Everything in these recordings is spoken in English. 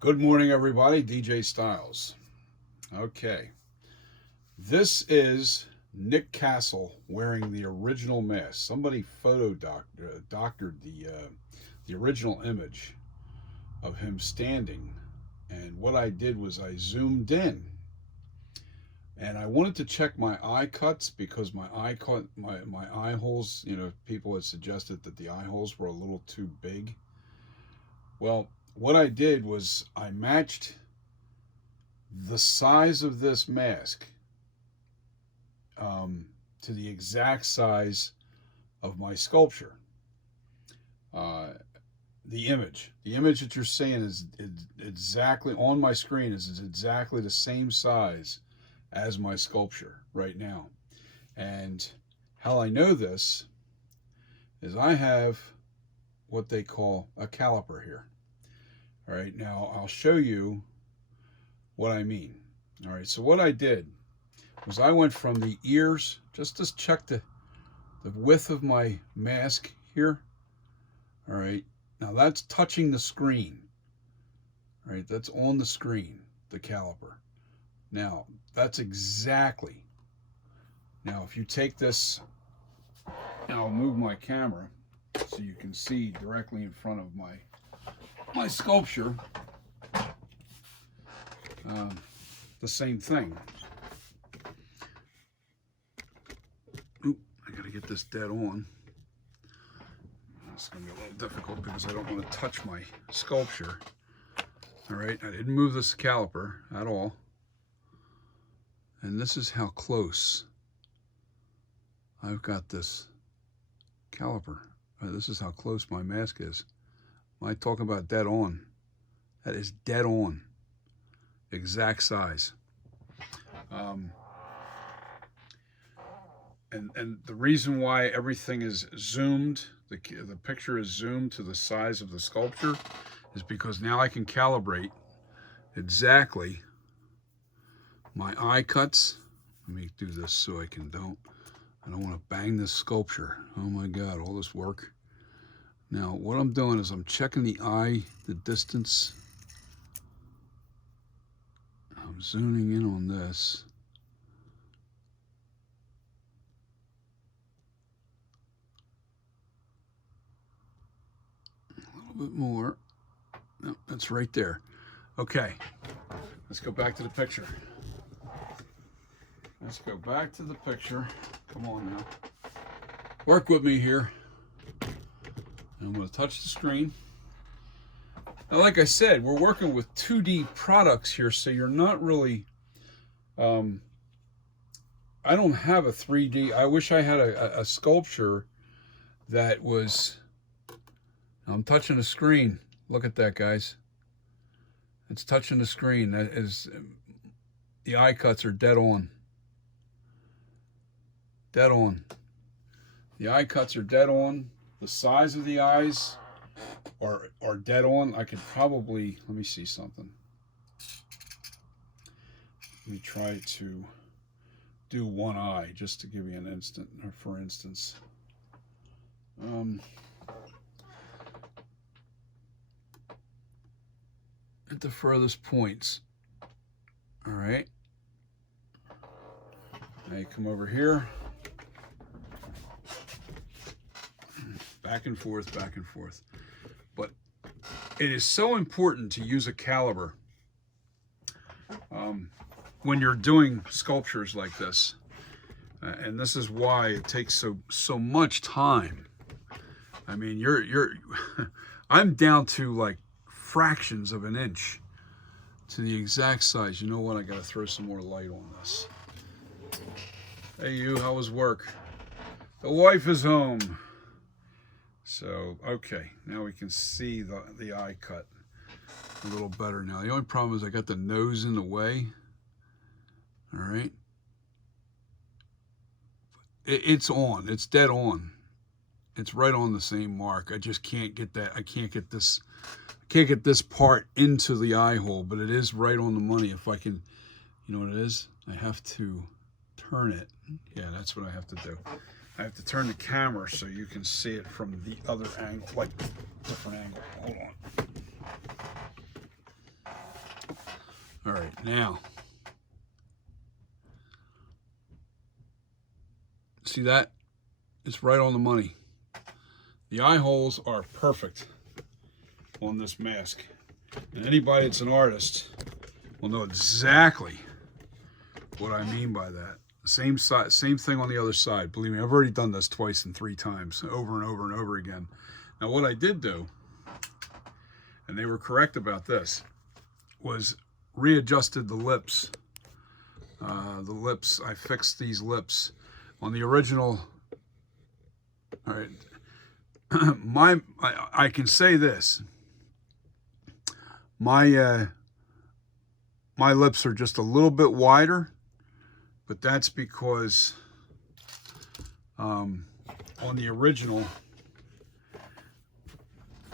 Good morning, everybody. DJ Styles. Okay, this is Nick Castle wearing the original mask. Somebody doctored the original image of him standing, and what I did was I zoomed in, and I wanted to check my eye cuts because my eye holes. People had suggested that the eye holes were a little too big. Well, what I did was I matched the size of this mask to the exact size of my sculpture. The image that you're seeing is exactly on my screen is exactly the same size as my sculpture right now. And how I know this is I have what they call a caliper here. All right, now I'll show you what I mean. All right, so what I did was I went from the ears, just to check the width of my mask here. All right, now that's touching the screen. All right, that's on the screen, the caliper. Now, that's exactly. Now, if you take this, I'll move my camera so you can see directly in front of my sculpture, the same thing. Oop, I gotta get this dead on. It's gonna be a little difficult because I don't want to touch my sculpture. All right, I didn't move this caliper at all. And this is how close I've got this caliper. This is how close my mask is. When I talk about dead on, that is dead on, exact size. And the reason why everything is zoomed, the picture is zoomed to the size of the sculpture, is because now I can calibrate exactly my eye cuts. Let me do this so I don't want to bang this sculpture. Oh my God, all this work. Now, what I'm doing is I'm checking the eye, the distance. I'm zooming in on this. A little bit more. No, that's right there. Okay, let's go back to the picture. Let's go back to the picture. Come on now. Work with me here. I'm going to touch the screen. Now, like I said, we're working with 2D products here, so you're not really... I don't have a 3D. I wish I had a sculpture that was... I'm touching the screen. Look at that, guys. It's touching the screen. That is... The eye cuts are dead on. Dead on. The eye cuts are dead on. The size of the eyes are dead on. I could probably, let me see something. Let me try to do one eye just to give you an instant, or for instance. At the furthest points. All right. Now you come over here. Back and forth, back and forth. But it is so important to use a caliber when you're doing sculptures like this. And this is why it takes so much time. I mean, I'm down to like fractions of an inch to the exact size. You know what? I gotta throw some more light on this. Hey you, how was work? The wife is home. So, okay, now we can see the eye cut a little better now. The only problem is I got the nose in the way. All right. It's on. It's dead on. It's right on the same mark. I just can't get that. I can't get this part into the eye hole, but it is right on the money. If I can, you know what it is? I have to turn it. Yeah, that's what I have to do. I have to turn the camera so you can see it from the other angle, like different angle. Hold on. All right, now, see that? It's right on the money. The eye holes are perfect on this mask. And anybody that's an artist will know exactly what I mean by that. Same thing on the other side. Believe me, I've already done this twice and 3 times, over and over and over again. Now, what I did do, and they were correct about this, was readjusted the lips. I fixed these lips on the original. All right, I can say this. My lips are just a little bit wider, but that's because on the original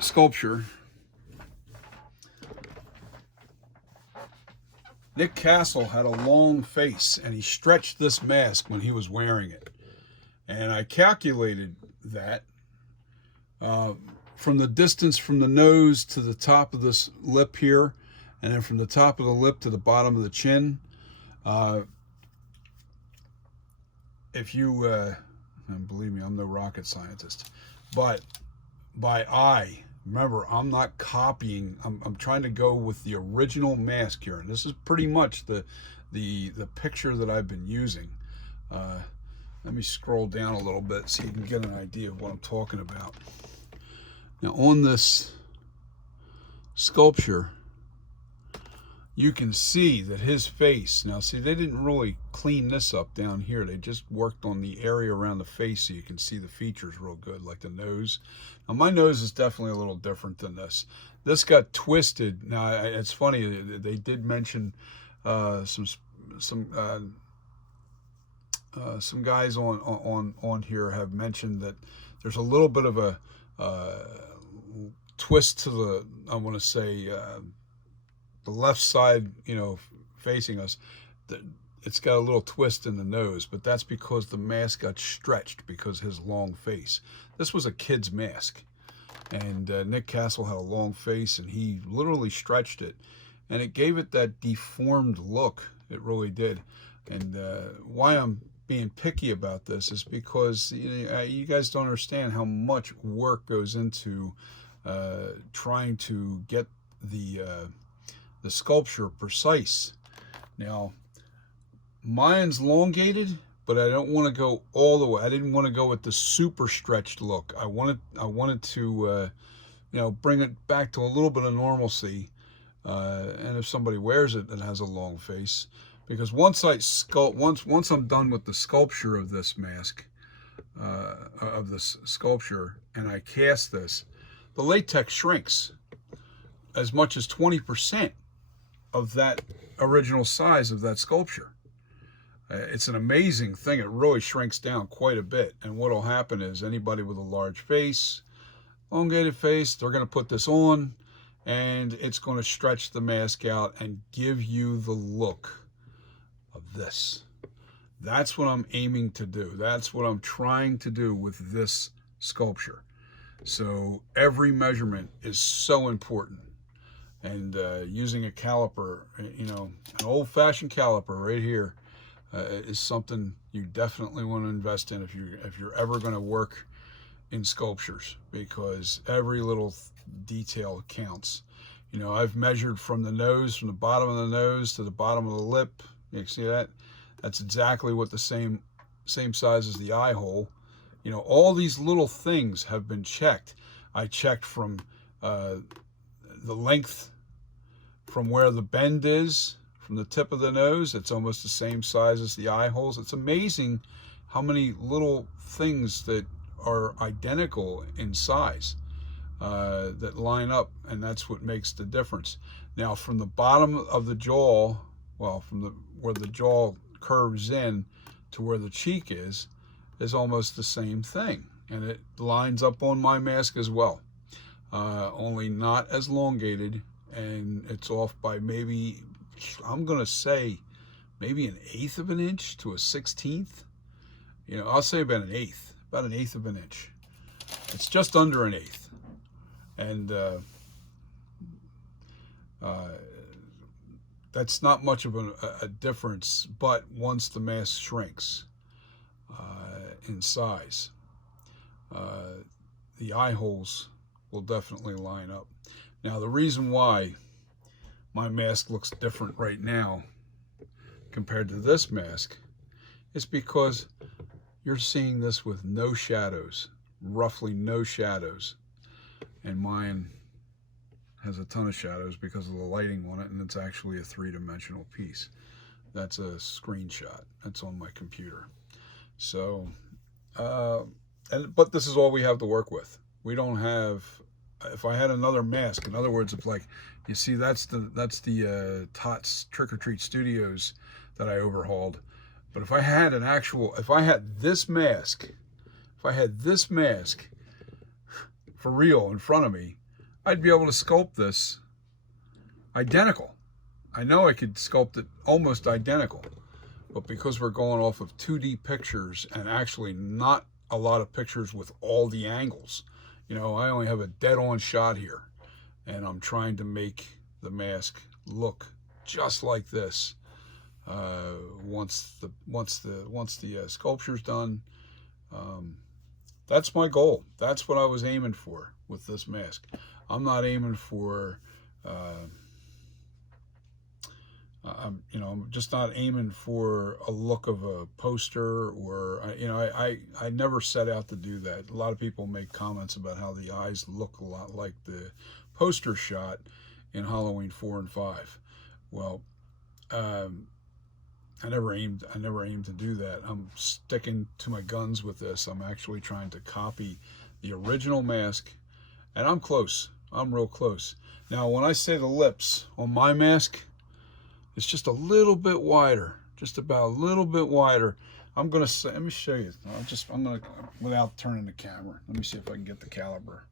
sculpture, Nick Castle had a long face, and he stretched this mask when he was wearing it. And I calculated that from the distance from the nose to the top of this lip here, and then from the top of the lip to the bottom of the chin. If you, and believe me, I'm no rocket scientist, but by eye, remember, I'm not copying. I'm trying to go with the original mask here, and this is pretty much the picture that I've been using. Let me scroll down a little bit so you can get an idea of what I'm talking about. Now, on this sculpture, you can see that his face, now see, they didn't really clean this up down here. They just worked on the area around the face so you can see the features real good, like the nose. Now, my nose is definitely a little different than this. This got twisted. Now, it's funny, they did mention some guys on here have mentioned that there's a little bit of a twist to the, I want to say, the left side, facing us. It's got a little twist in the nose, but that's because the mask got stretched because of his long face. This was a kid's mask, and Nick Castle had a long face, and he literally stretched it, and it gave it that deformed look. It really did. And why I'm being picky about this is because you guys don't understand how much work goes into trying to get the sculpture precise. Now, mine's elongated, but I don't want to go all the way. I didn't want to go with the super stretched look. I wanted to bring it back to a little bit of normalcy. And if somebody wears it that has a long face, because once I'm done with the sculpture of this mask, of this sculpture, and I cast this, the latex shrinks as much as 20% of that original size of that sculpture. It's an amazing thing. It really shrinks down quite a bit. And what will happen is anybody with a large face, elongated face, they're going to put this on, and it's going to stretch the mask out and give you the look of this. That's what I'm aiming to do. That's what I'm trying to do with this sculpture. So every measurement is so important. And using a caliper, an old-fashioned caliper right here, is something you definitely want to invest in if you're ever going to work in sculptures, because every little detail counts. I've measured from the nose, from the bottom of the nose to the bottom of the lip. You see that? That's exactly what the same size as the eye hole. All these little things have been checked. I checked from the length from where the bend is, from the tip of the nose. It's almost the same size as the eye holes. It's amazing how many little things that are identical in size that line up, and that's what makes the difference. Now, from the bottom of the jaw, where the jaw curves in to where the cheek is almost the same thing, and it lines up on my mask as well, only not as elongated, and it's off by maybe, I'm gonna say, maybe an 1/8 of an inch to a 1/16. I'll say about an 1/8 of an inch. It's just under an 1/8, and that's not much of a difference, but once the mask shrinks in size, the eye holes will definitely line up. Now, the reason why my mask looks different right now compared to this mask is because you're seeing this with no shadows, roughly no shadows, and mine has a ton of shadows because of the lighting on it, and it's actually a three-dimensional piece. That's a screenshot. That's on my computer. So, but this is all we have to work with. We don't have. If I had another mask, in other words, it's like, you see, that's the Tots Trick or Treat Studios that I overhauled. But if I had this mask, for real in front of me, I'd be able to sculpt this identical. I know I could sculpt it almost identical, but because we're going off of 2D pictures and actually not a lot of pictures with all the angles, you know, I only have a dead-on shot here, and I'm trying to make the mask look just like this. Once the sculpture's done, that's my goal. That's what I was aiming for with this mask. I'm not aiming for, I'm just not aiming for a look of a poster, or, I never set out to do that. A lot of people make comments about how the eyes look a lot like the poster shot in Halloween 4 and 5. Well, I never aimed to do that. I'm sticking to my guns with this. I'm actually trying to copy the original mask, and I'm close. I'm real close. Now, when I say the lips on my mask, it's just a little bit wider, just about a little bit wider. I'm gonna say, let me show you. I'm gonna, without turning the camera, let me see if I can get the caliber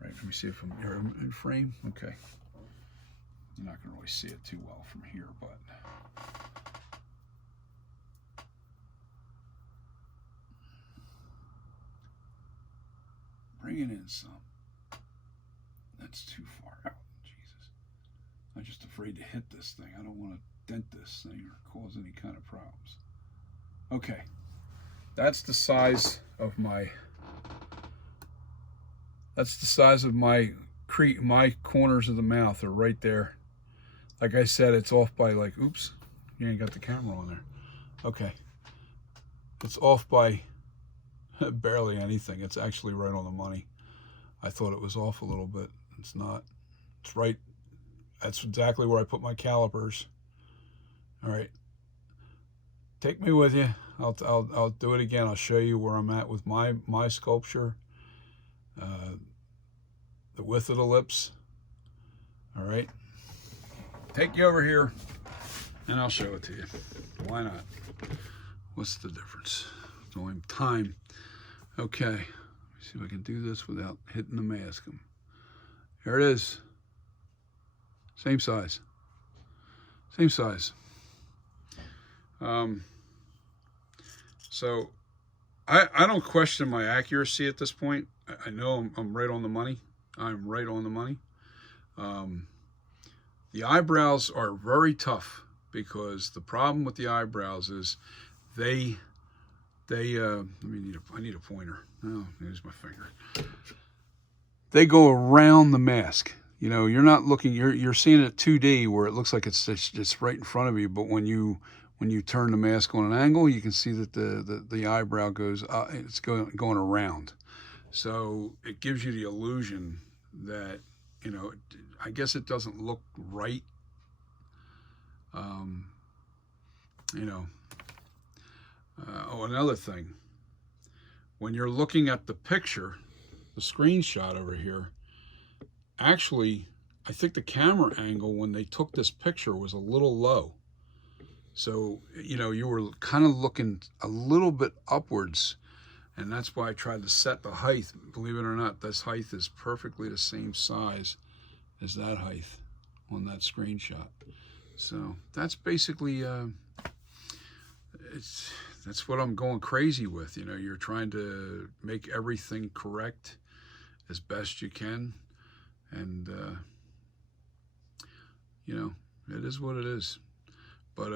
right. Let me see if you're in frame. Okay. You're not gonna really see it too well from here, but. Bring it in some. That's too far out. Jesus. I'm just afraid to hit this thing. I don't want to dent this thing or cause any kind of problems. Okay. That's the size of my my corners of the mouth are right there. Like I said, it's off by like, oops, you ain't got the camera on there. Okay. It's off by barely anything. It's actually right on the money. I thought it was off a little bit. It's not. It's right. That's exactly where I put my calipers. All right. Take me with you. I'll do it again. I'll show you where I'm at with my sculpture. The width of the lips. All right. Take you over here, and I'll show it to you. Why not? What's the difference? It's only time. Okay, let me see if I can do this without hitting the mask. There it is. Same size. Same size. So I don't question my accuracy at this point. I know I'm right on the money. I'm right on the money. The eyebrows are very tough, because the problem with the eyebrows is I need a pointer. Oh, there's my finger. They go around the mask. You know, you're not looking, you're seeing it 2D where it looks like it's just right in front of you, but when you turn the mask on an angle, you can see that the eyebrow goes it's going around. So it gives you the illusion that, you know, I guess it doesn't look right. You know, another thing, when you're looking at the picture, the screenshot over here, actually, I think the camera angle when they took this picture was a little low. So, you know, you were kind of looking a little bit upwards, and that's why I tried to set the height. Believe it or not, this height is perfectly the same size as that height on that screenshot. So that's basically, that's what I'm going crazy with. You know, you're trying to make everything correct as best you can, and you know, It is what it is. But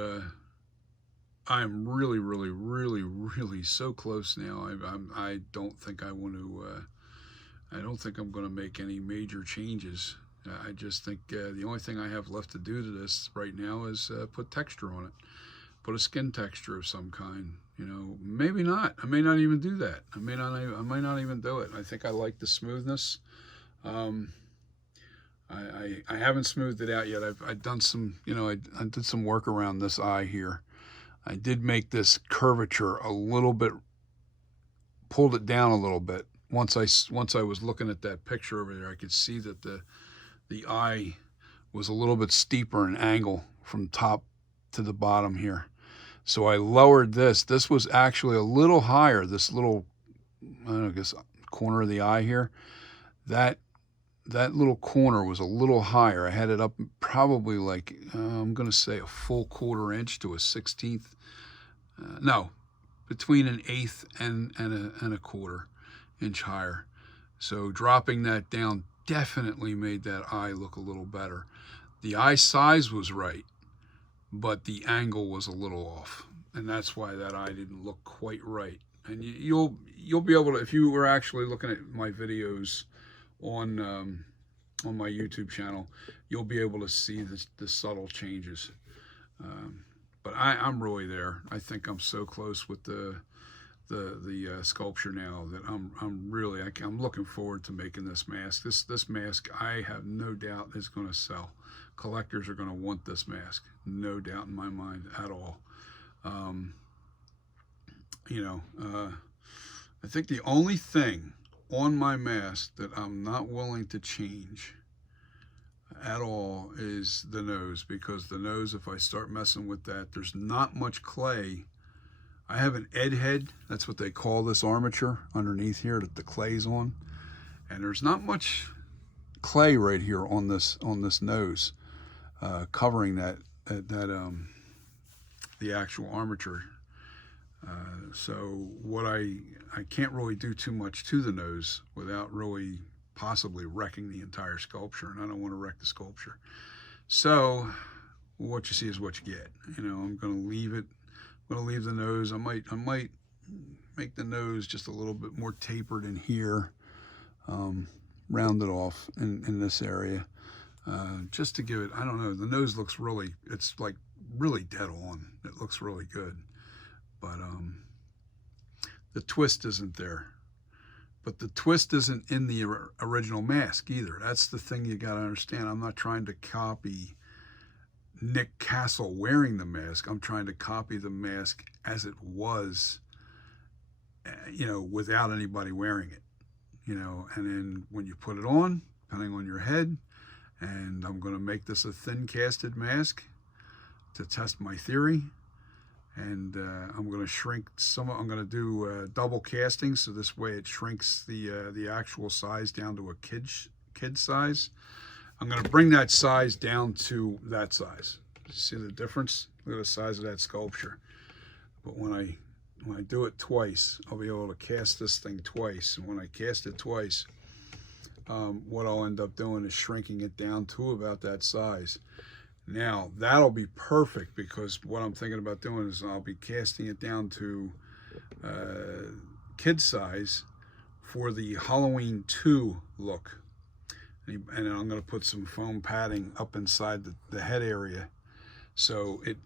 I'm really, really, really, really so close now. I don't think I want to. I don't think I'm going to make any major changes. I just think the only thing I have left to do to this right now is put texture on it, put a skin texture of some kind. You know, maybe not. I may not even do that. I may not even do it. I think I like the smoothness. I haven't smoothed it out yet. I've done some, you know, I did some work around this eye here. I did make this curvature a little bit, pulled it down a little bit. Once I was looking at that picture over there, I could see that the eye was a little bit steeper in angle from top to the bottom here. So I lowered this. This was actually a little higher. This little, I don't know, I guess corner of the eye here. That little corner was a little higher. I had it up probably like, I'm going to say a full 1/4 inch to a 1/16. No, between an 1/8 and a 1/4 inch higher. So dropping that down definitely made that eye look a little better. The eye size was right, but the angle was a little off. And that's why that eye didn't look quite right. And you'll be able to, if you were actually looking at my videos on my YouTube channel, you'll be able to see the subtle changes. But I'm really there. I think I'm so close with the sculpture now that I'm looking forward to making this mask. This mask, I have no doubt, is going to sell. Collectors are going to want this mask, no doubt in my mind at all. I think the only thing on my mask that I'm not willing to change at all is the nose, because the nose, if I start messing with that, there's not much clay. I have an Ed head, that's what they call this armature underneath here that the clay's on, and there's not much clay right here on this nose, covering the actual armature. So what I can't really do too much to the nose without really possibly wrecking the entire sculpture, and I don't want to wreck the sculpture. So what you see is what you get. You know, I'm going to leave it. I'm going to leave the nose. I might make the nose just a little bit more tapered in here, round it off in this area, just to give it, I don't know, the nose looks really, it's like really dead on. It looks really good. But the twist isn't there. But the twist isn't in the original mask either. That's the thing you got to understand. I'm not trying to copy Nick Castle wearing the mask. I'm trying to copy the mask as it was, you know, without anybody wearing it, you know. And then when you put it on, depending on your head, and I'm going to make this a thin casted mask to test my theory. And I'm going to shrink some. I'm going to do double casting, so this way it shrinks the actual size down to a kid size. I'm going to bring that size down to that size. See the difference? Look at the size of that sculpture. But when I do it twice, I'll be able to cast this thing twice. And when I cast it twice, what I'll end up doing is shrinking it down to about that size. Now, that'll be perfect, because what I'm thinking about doing is I'll be casting it down to kid size for the Halloween 2 look. And I'm going to put some foam padding up inside the head area, so it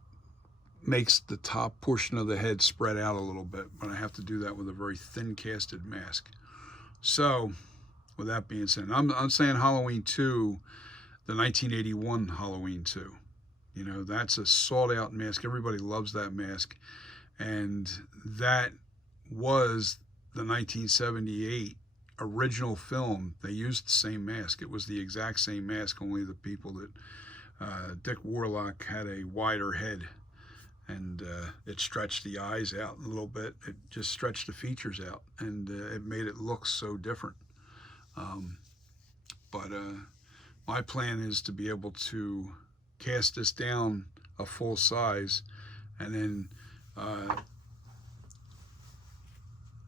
makes the top portion of the head spread out a little bit, but I have to do that with a very thin casted mask. So, with that being said, I'm saying Halloween 2, the 1981 Halloween 2. You know, that's a sought out mask. Everybody loves that mask. And that was the 1978 original film. They used the same mask. It was the exact same mask, only the people that Dick Warlock had a wider head, and it stretched the eyes out a little bit. It just stretched the features out, and it made it look so different. My plan is to be able to cast this down a full size, and then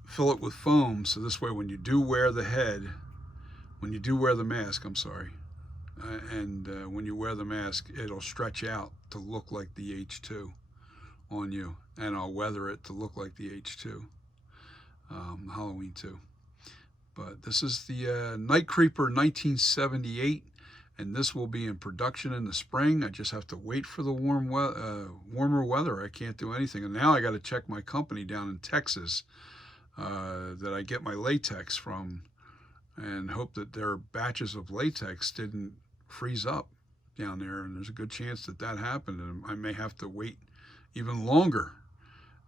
fill it with foam, so this way when you do wear the mask, when you wear the mask, it'll stretch out to look like the H2 on you, and I'll weather it to look like the H2, Halloween 2. But this is the NightCreeper 1978, and this will be in production in the spring. I just have to wait for the warmer weather. I can't do anything. And now I got to check my company down in Texas that I get my latex from, and hope that their batches of latex didn't freeze up down there. And there's a good chance that that happened, and I may have to wait even longer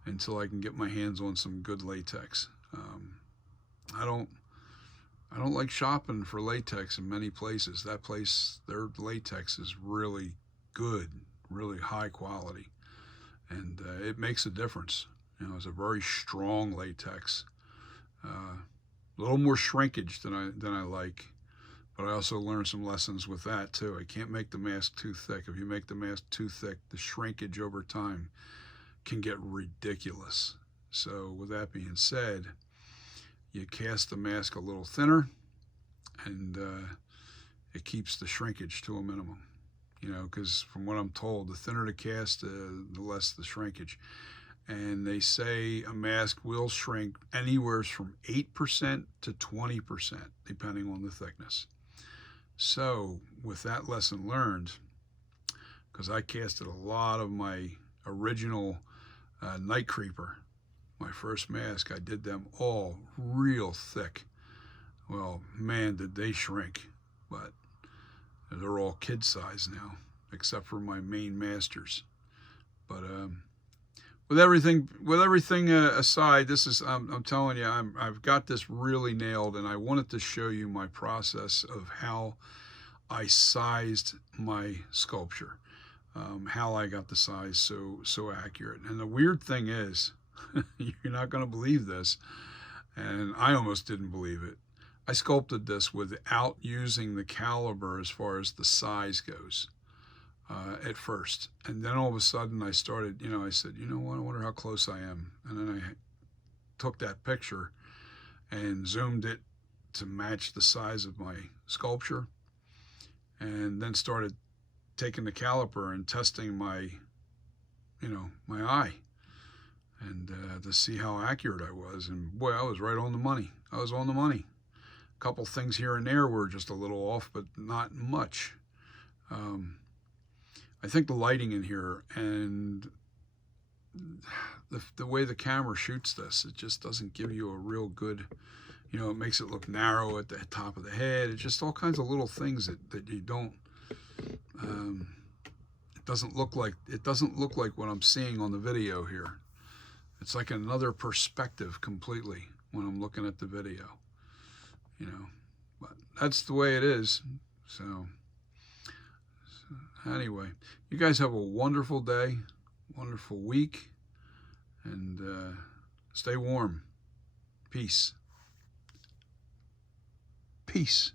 until I can get my hands on some good latex. I don't like shopping for latex in many places. That place, their latex is really good, really high quality, and it makes a difference. You know, it's a very strong latex. A little more shrinkage than I like, but I also learned some lessons with that too. I can't make the mask too thick. If you make the mask too thick, the shrinkage over time can get ridiculous. So with that being said, you cast the mask a little thinner, and it keeps the shrinkage to a minimum. You know, because from what I'm told, the thinner the cast, the less the shrinkage. And they say a mask will shrink anywhere from 8% to 20%, depending on the thickness. So with that lesson learned, because I casted a lot of my original NightCreeper, my first mask, I did them all real thick. Well, man, did they shrink. But they're all kid size now, except for my main masters. But with everything aside, this is I'm telling you, I've got this really nailed, and I wanted to show you my process of how I sized my sculpture, how I got the size so accurate. And the weird thing is, you're not going to believe this, and I almost didn't believe it. I sculpted this without using the caliber as far as the size goes at first. And then all of a sudden I started, I said, you know what, I wonder how close I am. And then I took that picture and zoomed it to match the size of my sculpture, and then started taking the caliper and testing my eye, and to see how accurate I was. And boy, I was right on the money. I was on the money. A couple things here and there were just a little off, but not much. I think the lighting in here and the way the camera shoots this, it just doesn't give you a real good, it makes it look narrow at the top of the head. It's just all kinds of little things that you don't, it doesn't look like what I'm seeing on the video here. It's like another perspective completely when I'm looking at the video, but that's the way it is. So anyway, you guys have a wonderful day, wonderful week, and stay warm. Peace. Peace.